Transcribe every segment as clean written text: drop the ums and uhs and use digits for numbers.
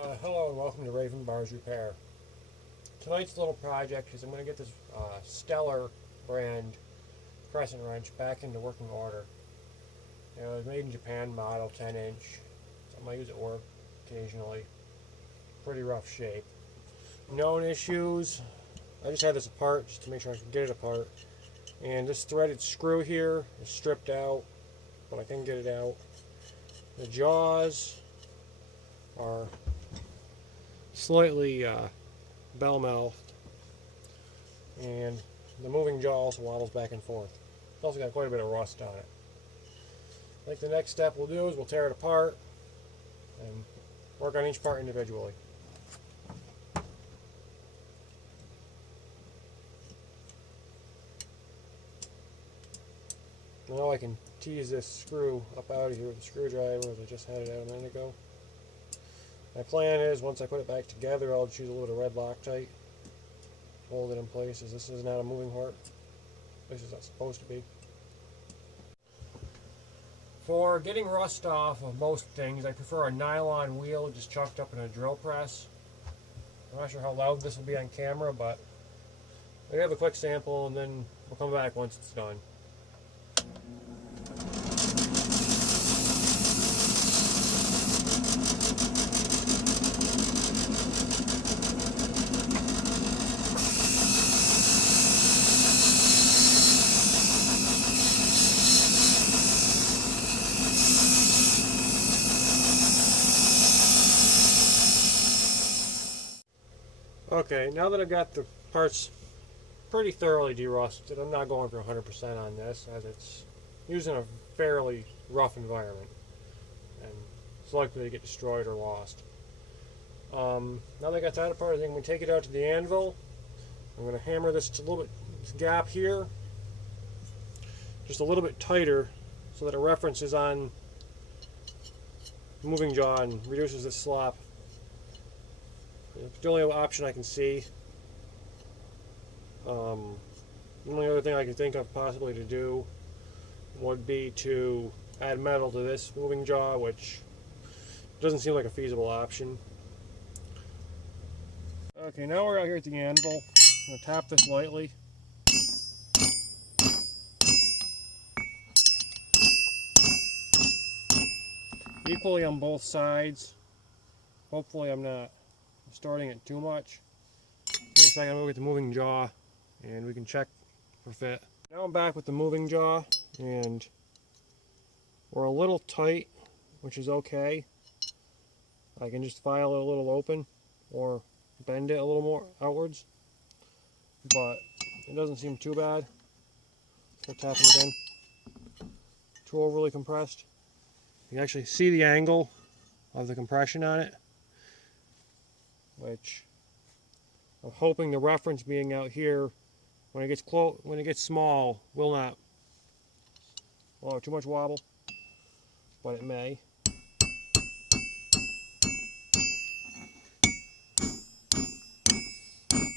Hello and welcome to Raven Bars Repair. Tonight's little project is I'm going to get this Stellar brand crescent wrench back into working order. It was made in Japan, model 10-inch. Something I use at work occasionally. Pretty rough shape. Known issues. I just had this apart just to make sure I can get it apart. And this threaded screw here is stripped out, but I can get it out. The jaws are slightly bell-mouthed, and the moving jaw also wobbles back and forth. It's also got quite a bit of rust on it. I think the next step we'll do is we'll tear it apart and work on each part individually. Now I can tease this screw up out of here with a screwdriver, as I just had it out a minute ago. My plan is, once I put it back together, I'll just use a little bit of red Loctite, hold it in place, as this is not a moving part. This is not supposed to be. For getting rust off of most things, I prefer a nylon wheel just chucked up in a drill press. I'm not sure how loud this will be on camera, but we have a quick sample and then we'll come back once it's done. Okay, now that I've got the parts pretty thoroughly derusted, I'm not going for 100% on this, as it's used in a fairly rough environment and it's likely to get destroyed or lost. Now that I got that apart, I think I'm going to take it out to the anvil. I'm going to hammer this to a little bit, this gap here, just a little bit tighter so that it references on the moving jaw and reduces the slop. It's the only option I can see. The only other thing I can think of possibly to do would be to add metal to this moving jaw, which doesn't seem like a feasible option. Okay, now we're out here at the anvil. I'm going to tap this lightly. Equally on both sides. Hopefully I'm not distorting it too much. In a second, we'll get the moving jaw and we can check for fit. Now I'm back with the moving jaw and we're a little tight, which is okay. I can just file it a little open or bend it a little more outwards, but it doesn't seem too bad. Start tapping it in. Too overly compressed. You can actually see the angle of the compression on it, which I'm hoping the reference being out here when it gets small will not have too much wobble, but it may.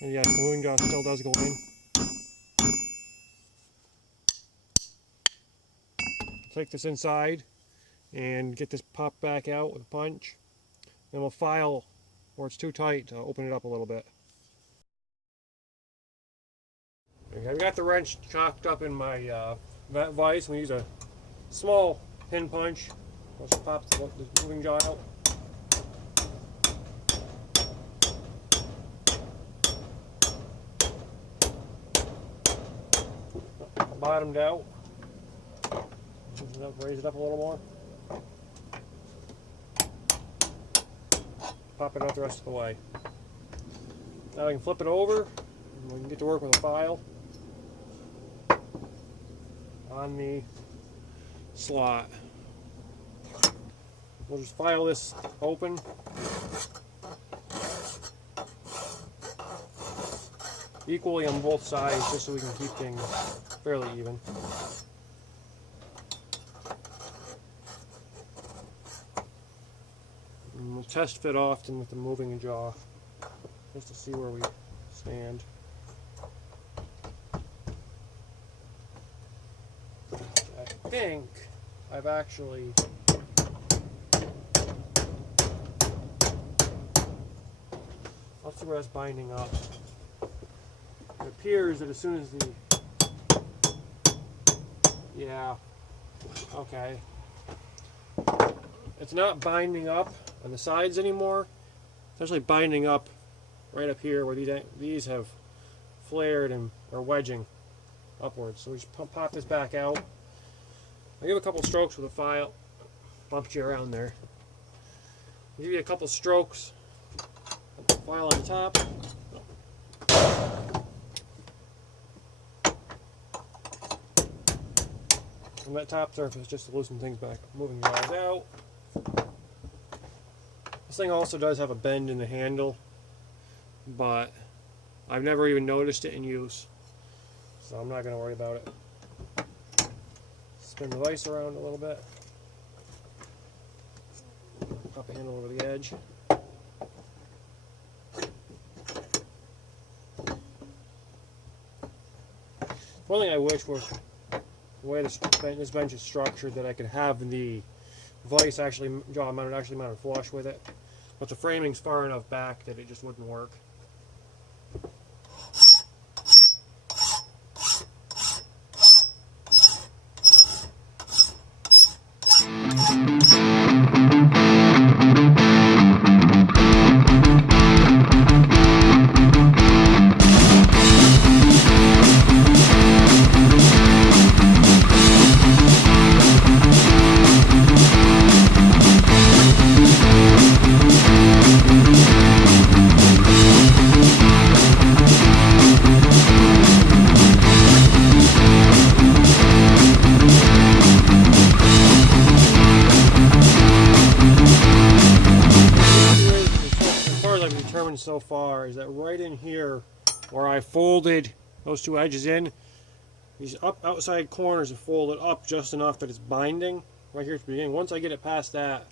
And yes, the moving jaw still does go in. Take this inside and get this popped back out with a punch. Then we'll file where it's too tight to open it up a little bit. Okay, I've got the wrench chopped up in my vise. We use a small pin punch. Let's pop the moving jaw out. Bottomed out. Raise it up a little more. Pop it out the rest of the way. Now we can flip it over and we can get to work with a file on the slot. We'll just file this open. Equally on both sides, just so we can keep things fairly even. And we'll test fit often with the moving jaw, just to see where we stand. I think I've actually Let's see where that's binding up. It appears that as soon as the... Yeah. Okay. It's not binding up on the sides anymore. It's actually binding up right up here where these have flared and are wedging upwards. So we just pop this back out. I'll give a couple strokes with a file. Bumped you around there. I'll give you a couple strokes. File on top. On that top surface, just to loosen things back, moving jaws out. This thing also does have a bend in the handle, but I've never even noticed it in use, so I'm not going to worry about it. Spin the vise around a little bit. Pop the handle over the edge. One thing I wish was the way this bench is structured, that I could have the vise actually jaw mounted flush with it, but the framing's far enough back that it just wouldn't work. So far is that right in here where I folded those two edges in, these outside corners are folded up just enough that it's binding right here at the beginning. Once I get it past that,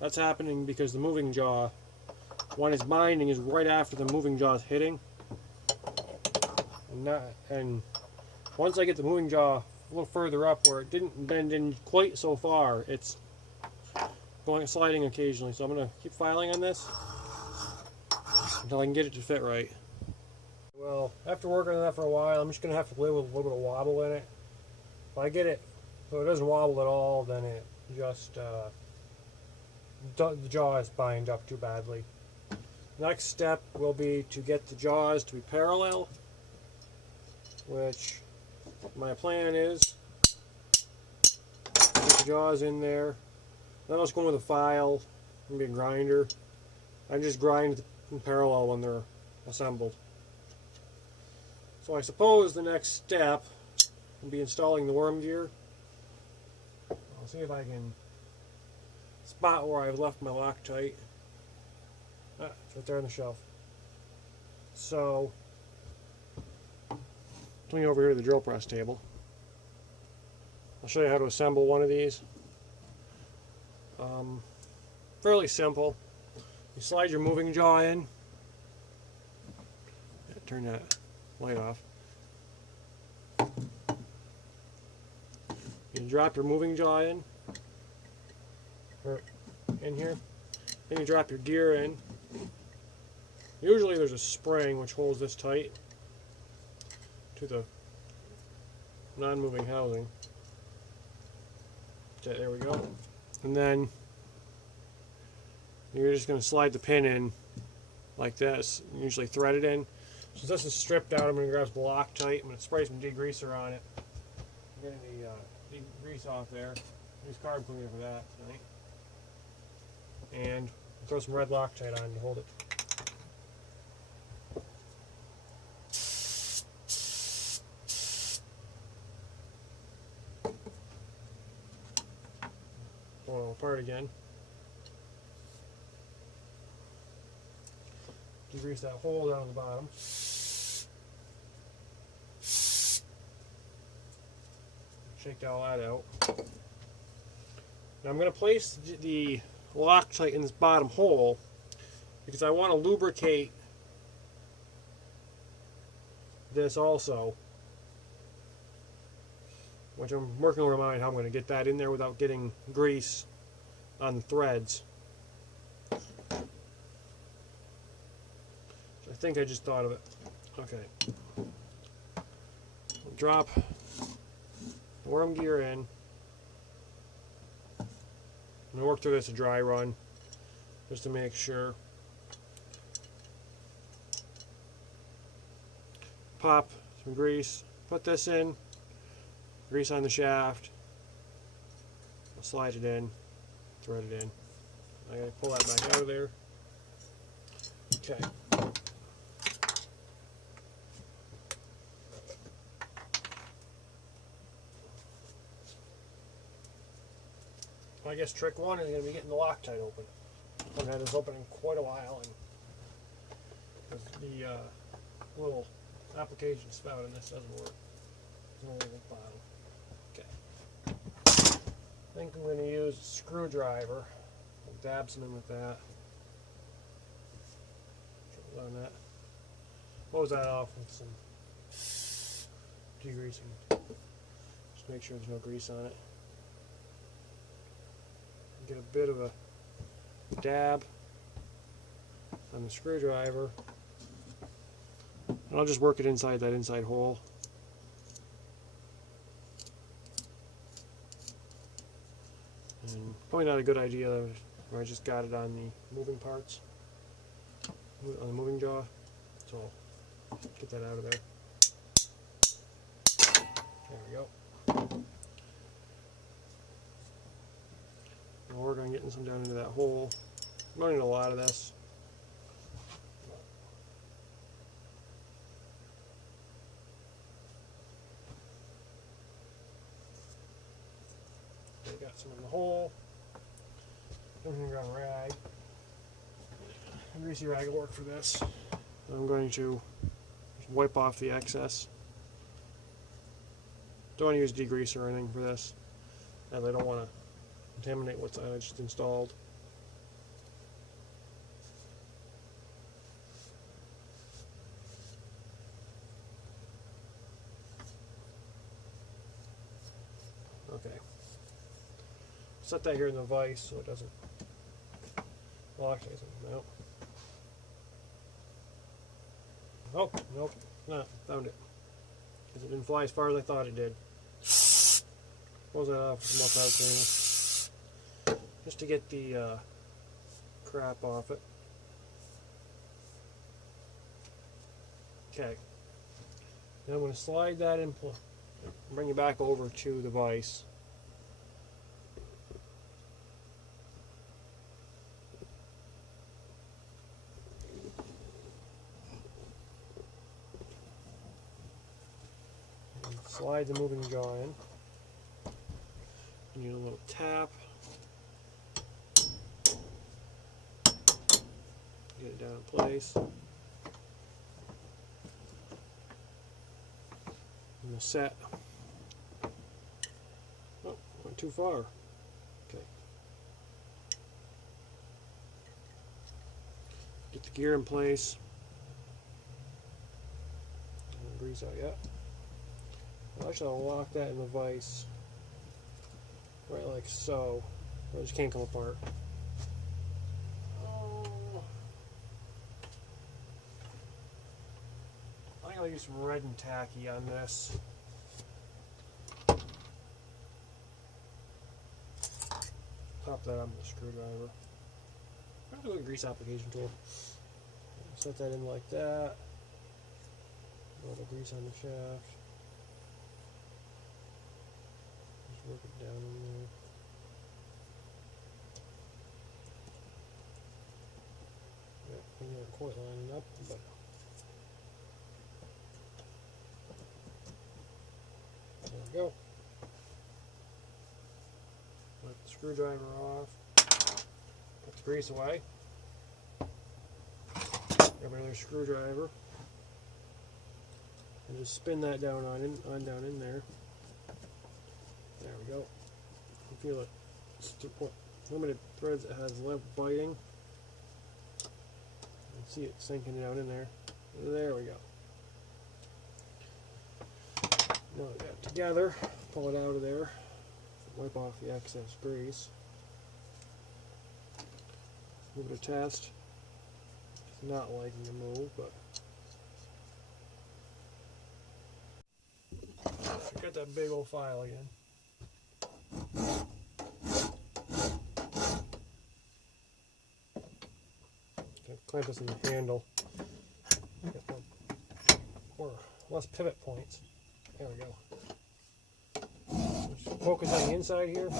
that's happening because the moving jaw, when it's binding, is right after the moving jaw is hitting. And once I get the moving jaw a little further up where it didn't bend in quite so far, it's sliding occasionally. So I'm going to keep filing on this until I can get it to fit right. Well, after working on that for a while, I'm just going to have to live with a little bit of wobble in it. If I get it so it doesn't wobble at all, then it just the jaws bind up too badly. Next step will be to get the jaws to be parallel, which my plan is get the jaws in there. Then I'll just go with a file, maybe a grinder, and just grind in parallel when they're assembled. So I suppose the next step will be installing the worm gear. I'll see if I can spot where I've left my Loctite. It's right there on the shelf. So, bring over here to the drill press table. I'll show you how to assemble one of these. Fairly simple. You slide your moving jaw in. Turn that light off. You drop your moving jaw in, or in here. Then you drop your gear in. Usually there's a spring which holds this tight to the non-moving housing. Okay, there we go. And then you're just going to slide the pin in like this, usually thread it in. So this is stripped out. I'm going to grab some Loctite. I'm going to spray some degreaser on it. I'm getting the grease off there. Use carb cleaner for that tonight. And throw some red Loctite on to hold it. Pull it apart again. Degrease that hole down at the bottom. Shake all that out. Now I'm going to place the Loctite in this bottom hole because I want to lubricate this also, which I'm working on my mind how I'm going to get that in there without getting grease on the threads. think I just thought of it. Okay. We'll drop the worm gear in. I'm going to work through this a dry run just to make sure. Pop some grease, put this in, grease on the shaft, I'll slide it in, thread it in. I gotta pull that back out of there. Okay. I guess trick one is going to be getting the Loctite open. I've had this open in quite a while, and the little application spout in this doesn't work. There's no little bottom. Okay. I think I'm going to use a screwdriver. I'll dab some in with that. On that. Close that off with some degreasing. Just make sure there's no grease on it. Get a bit of a dab on the screwdriver, and I'll just work it inside that inside hole. And probably not a good idea where I just got it on the moving parts, on the moving jaw, so I'll get that out of there. There we go. Now we're going to get some down into that hole. I'm running a lot of this. Okay, got some in the hole. I'm going to grab a rag. A greasy rag will work for this. I'm going to just wipe off the excess. Don't want to use degreaser or anything for this, and I don't want to contaminate what's just installed. Okay. Set that here in the vise so it doesn't. Well, actually, it doesn't come out. Oh, nope, no, found it. Because it didn't fly as far as I thought it did. Close that off with some more powder cleaner. Just to get the crap off it. Okay. Now I'm going to slide that in, bring it back over to the vise. And slide the moving jaw in. You need a little tap. Get it down in place. And the set. Oh, went too far. Okay. Get the gear in place. Don't grease out yet. Well, actually, I'll lock that in the vise. Right like so. It just can't come apart. I'll use some red and tacky on this. Pop that on the screwdriver. I'm going to do a grease application tool. Set that in like that. A little grease on the shaft. Just work it down in there. Yep, we aren't quite lining up, but there we go. Let the screwdriver off. Put the grease away. Grab another screwdriver. And just spin that down down in there. There we go. You feel it. Limited threads it has left biting. You can see it sinking down in there. There we go. Now we got it together. Pull it out of there. Wipe off the excess grease. Give it a test. It's not liking to move, but Got that big old file again. Clamp this in the handle. Or less pivot points. There we go. Just focus on the inside here.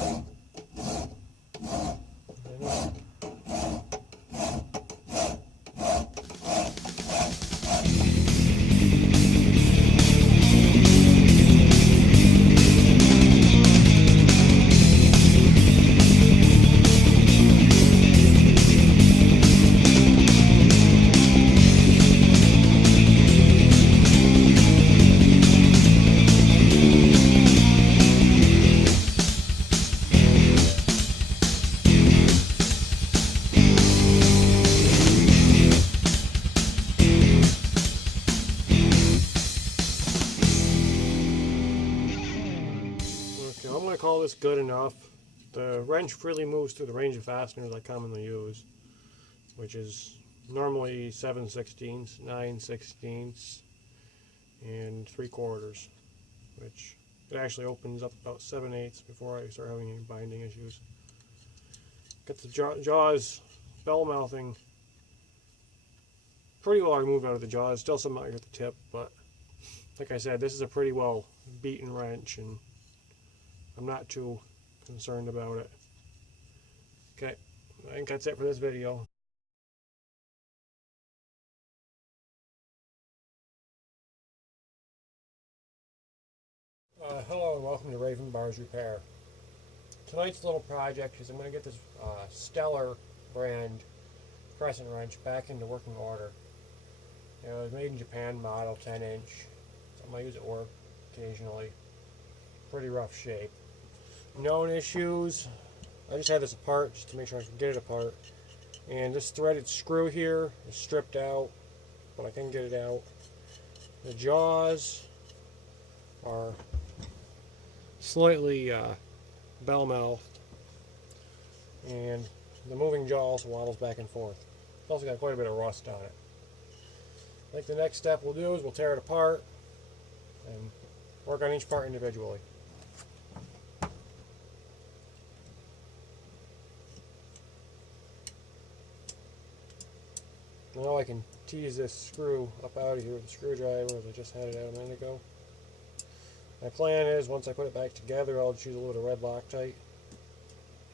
I'm going to call this good enough. The wrench freely moves through the range of fasteners I commonly use, which is normally 7/16, 9/16, and 3/4, which it actually opens up about 7/8 before I start having any binding issues. Got the jaws, bell mouthing pretty well removed out of the jaws. Still some out here at the tip, but like I said, this is a pretty well beaten wrench, and I'm not too concerned about it. Okay, I think that's it for this video. Hello and welcome to Raven Bars Repair. Tonight's little project is I'm going to get this Stellar brand crescent wrench back into working order. It was made in Japan, model 10-inch. Something I use at work occasionally. Pretty rough shape. Known issues. I just had this apart just to make sure I can get it apart. And this threaded screw here is stripped out, but I can get it out. The jaws are slightly bell mouthed, and the moving jaw also wobbles back and forth. It's also got quite a bit of rust on it. I think the next step we'll do is we'll tear it apart and work on each part individually. Now I can tease this screw up out of here with a screwdriver, as I just had it out a minute ago. My plan is, once I put it back together, I'll just use a little bit of red Loctite,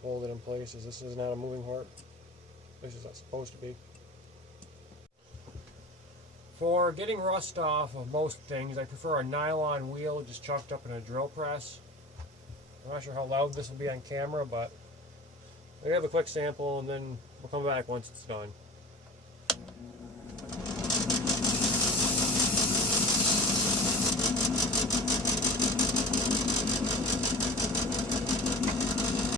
hold it in place, as this is not a moving part. This is not supposed to be. For getting rust off of most things, I prefer a nylon wheel just chucked up in a drill press. I'm not sure how loud this will be on camera, but I have a quick sample and then we'll come back once it's done.